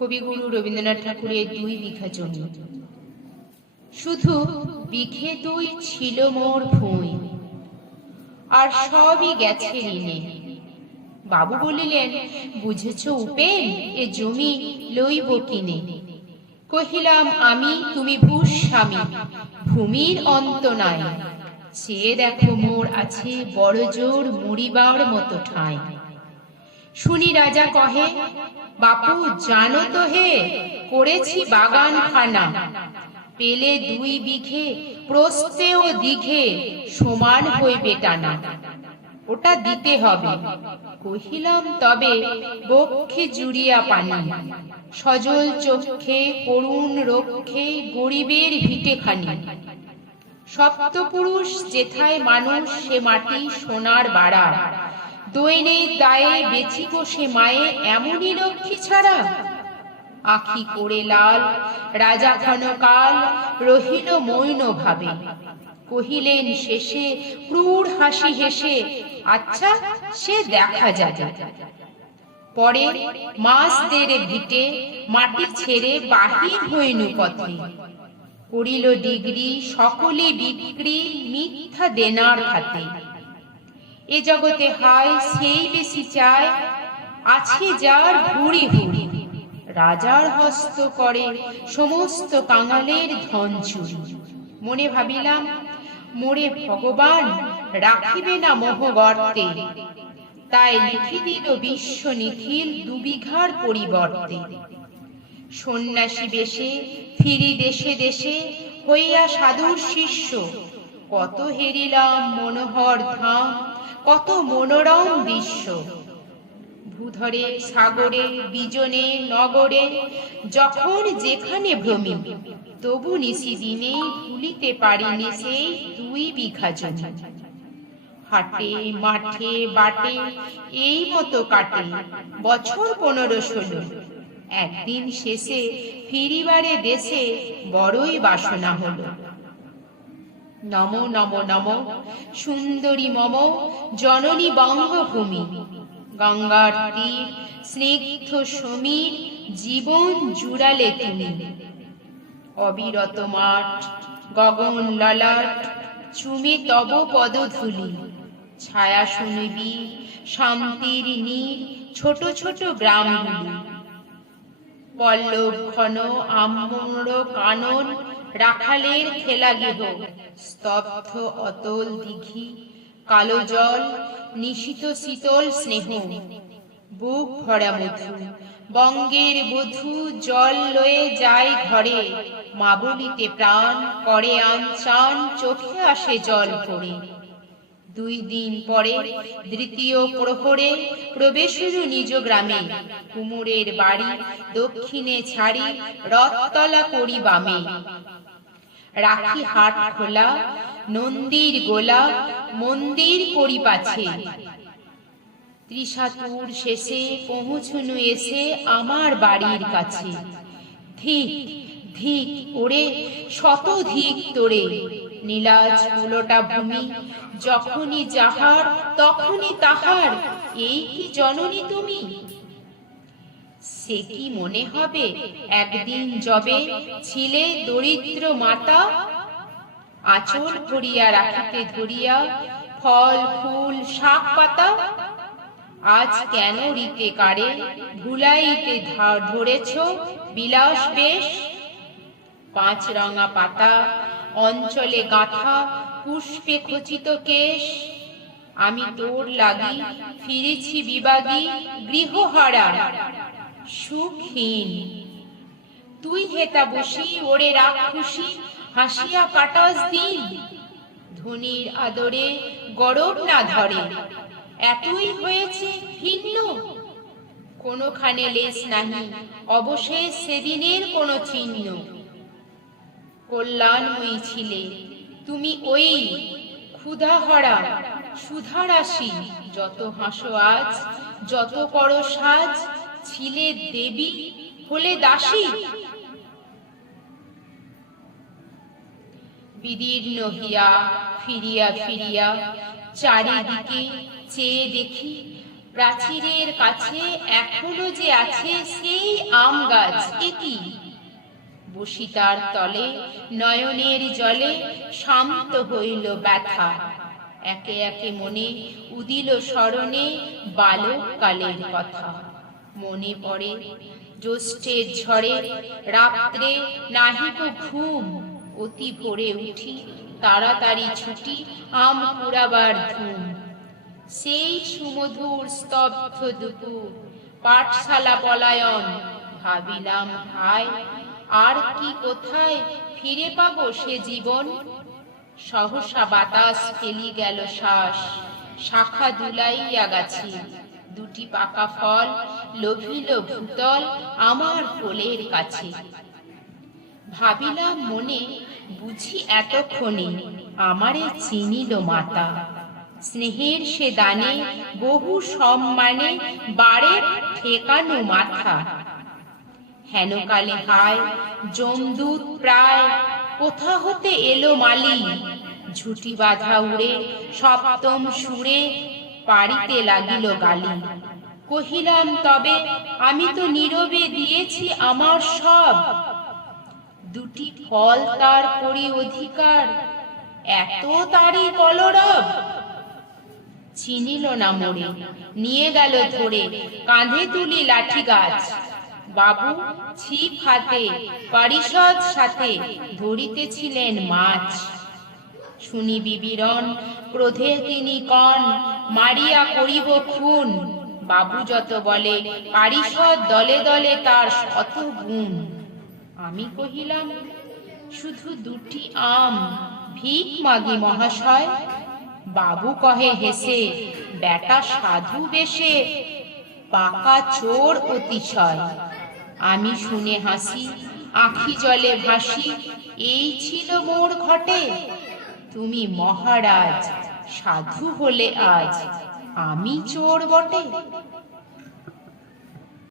কবিগুরু রবীন্দ্রনাথ ঠাকুরের 2 বিঘা জমি, শুধু বিঘে 2 ছিল মোর ভূমি, আর সবই গেছে ঋণে। বাবু বলিলেন, বুঝেছ উপেন, এ জমি লইব কিনে? কহিলাম, আমি তুমি ভূস্বামী, ভূমির অন্ত নাই। চেয়ে দেখো মোর আছে বড় জোর মরিবার মতো ঠাঁই। শুনি রাজা কহে, বাপু জানো তো হে, করেছি বাগান খানা, পেলে 2 বিঘে প্রস্থে ও দীঘে সমান হইবে টানা, ওটা দিতে হবে। কহিলাম, তবে বক্ষে জুড়িয়া পানি, সজল চক্ষে করুণ রক্ষে গরিবের ভিটেখানি। সপ্তপুরুষ যেথায় মানুষ, সে মাটি সোনার বাড়া, দৈনিক দায়ে বেচিব সে মায়ে, এমনই লক্ষ্মী ছাড়া। আখি করে লাল রাজা ক্ষণকাল রহিল মৌন ভাবে, কহিলেন শেষে ক্রূর হাসি হেসে, আচ্ছা সে দেখা যাবে। পরে মাস দেড়ে ভিটে মাটি ছেড়ে বাহির হইনু পথে, করিল ডিগ্রি সকলে বিক্রি মিথ্যা দেনার খাতে। এ জগতে হায় সেই বেশি চায়, আছে যার ভুরি ভুরি, রাজার হস্ত করে সমস্ত কাঙালের ধন চুরি। মনে ভাবিলাম, মোরে ভগবান রাখিবে না মোহ গর্তে, তাই লিখি দিল বিশ্ব নিখিল 2 বিঘার পরিবর্তে। সন্ন্যাসী বেশে ফিরি দেশে দেশে, হইয়া সাধুর শিষ্য, কত হেরিলাম মনোহর ধাম, কত মনোরম দৃশ্য। ভূধরে সাগরে বিজনে নগরে, যখন যেখানে ভ্রমি, তবু নিশি দিনে ভুলিতে পারিনি সেই 2 বিঘা জমি। হাটে মাঠে বাটে এই মতো কাটে বছর 15-16, একদিন শেষে ফিরিবারে দেশে বড়ই বাসনা হলো। নম নম নম সুন্দরী মম জননী বঙ্গভূমি, গঙ্গার তীর স্নিগ্ধ সমীর, জীবন জুড়ালে তুমি। অবিরত মাঠ গগন ললাট, চুমে তব পদধূলি, ছায়া শুনিবি শান্তির নীর, ছোট ছোট গ্রামগুলি। পল্লব ঘন আম্র কানন, রাখালের খেলা গৃহ, স্তব্ধ অতল দিঘি, কালো জল, নিশীত শীতল স্নেহ। বুক ভরা মধু, বঙ্গের বধূ জল লয়ে যায় ঘরে, মা বলিতে প্রাণ করে আনচান, চোখে আসে জল পড়ে। 2 দিন পরে দ্বিতীয় প্রহরে প্রবেশিলু নিজ গ্রামে, কুমোরের বাড়ি দক্ষিণে ছাড়ি, রথতলা করি বামে। রাখি হাট খোলা, নন্দীর গোলা, মন্দির করি পাছে। ত্রিশাতুর শেষে পৌঁছুনু এসে আমার বাড়ির কাছে। ধিক ধিক ওরে শত ধিক তোরে, নীলাজ উলোটা ভূমি, যখনই যাহার তখনই তাহার, এই কি জননী তুমি? সে কি মনে হবে একদিন যবে ছিলে দরিদ্র মাতা, আঁচল ভরিয়া রাখিতে ধরিয়া ফল ফুল শাক পাতা। আজ কেন রীতে কারে ভুলাইতে ধরেছ বিলাস বেশ, 5 রঙা পাতা অঞ্চলে গাঁথা পুষ্পে খচিত কেশ। আমি তোর লাগি ফিরেছি বিবাগী গৃহহারা সুখহীন, তুই হেতা বসি ওরে রাক্ষসী, হাসিয়া কাটাস দিন। ধনির আদরে গরব না ধরে, এতই হয়েছে ভিন্ন, কোনখানে লেশ নাহি অবশেষ সেদিনের কোনো চিহ্ন। কল্যাণময়ী ছিলে তুমি ওই ক্ষুধাহরা সুধারাশি, যত হাসো আজ যত করো সাজ, ছিলে দেবী হলে দাসী। বিদীর্ণ হিয়া ফিরিয়া ফিরিয়া চারিদিকে চেয়ে দেখি, প্রাচীরের কাছে এখনো যে আছে সেই আম গাছ, এ কি? বসিতার তলে নয়নের জলে শান্ত হইল ব্যথা, একে একে মনে উদিল স্মরণে বালক কালের কথা। মনে পড়ে জ্যৈষ্ঠের ঝড়ে রাত্রে নাহিক ঘুম, অতি ভোরে উঠি তাড়াতাড়ি ছুটি আম কুড়াবার ধুম। সেই সুমধুর স্তব্ধ দুপুর, পাঠশালা পলায়ন, ভাবিলাম হায় আর কি কোথায় ফিরে পাবো সে জীবন। সহসা বাতাস ফেলি গেল শ্বাস, শাখা দুলাইয়া গাছে, দুটি পাকা ফল লোভিল ভূতল আমার কোলের কাছে। ভাবিলাম মনে, বুঝি এতক্ষণে আমারে চিনিল মাতা, স্নেহের সে দানে বহু সম্মানে বাড়ে ঠেকানো মাথা। হেনকালে হায় যমদূত প্রায়, কোথা হতে এলো মালি, ঝুটি বাঁধা উড়ে সপ্তম সুরে পাড়িতে লাগিল গালি। কহিলাম তবে আমি তো নীরবে দিয়েছি আমার সব, দুটি ফল তার করি অধিকার, এত তারই কলরব। চিনিল না মোরে, নিয়ে গেল ধরে কাঁধে তুলি লাঠি গাছ, বাবু ছিপ হাতে পারিষদ সাথে ধরিতেছিলেন মাছ। শুনি বিবরণ ক্রোধে তিনি কন, মারিয়া করিব খুন, বাবু যত বলে পারিষদ দলে দলে তার শত গুণ। আমি কহিলাম শুধু দুটি আম, ভিক মাগি মহাশয়। বাবু কহে হেসে, বেটা সাধু বেশে, পাকা চোর অতিশয়। আমি শুনে হাসি, আঁখি জলে ভাসি, এই ছিল মোর ঘটে। তুমি মহারাজ, সাধু হলে আজ আমি চোর বটে।